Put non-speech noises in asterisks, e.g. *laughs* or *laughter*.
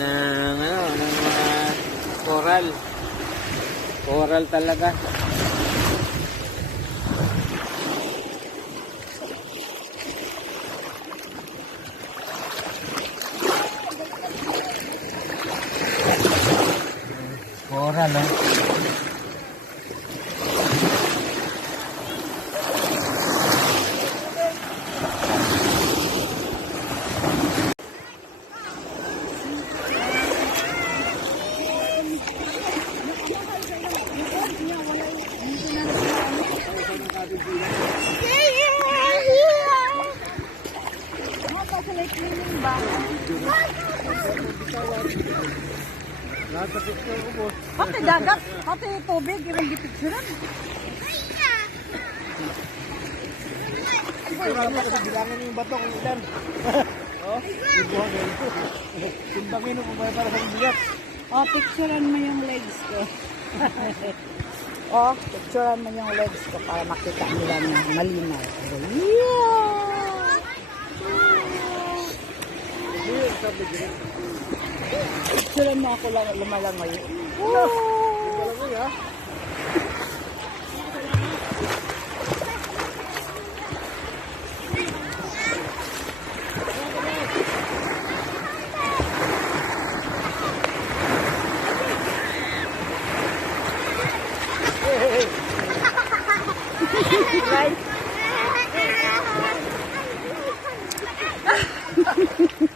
ng ano, ng ah, mga coral. Coral talaga. Coral, oh. Eh. Pati dagat, pati tubig, yung gipicturean. Coral pa kasi bilangan yung bato kung ilan. oh, ibuhan. Timbangin mo kung may para sa bigat. Oh, picturean mo yung legs ko. *laughs* oh, picturean mo yung legs ko para makita nila na malinaw. Yeah! Sila na ako lang lumalangoy. Woo! Lumalangoy ha? Bye. *laughs*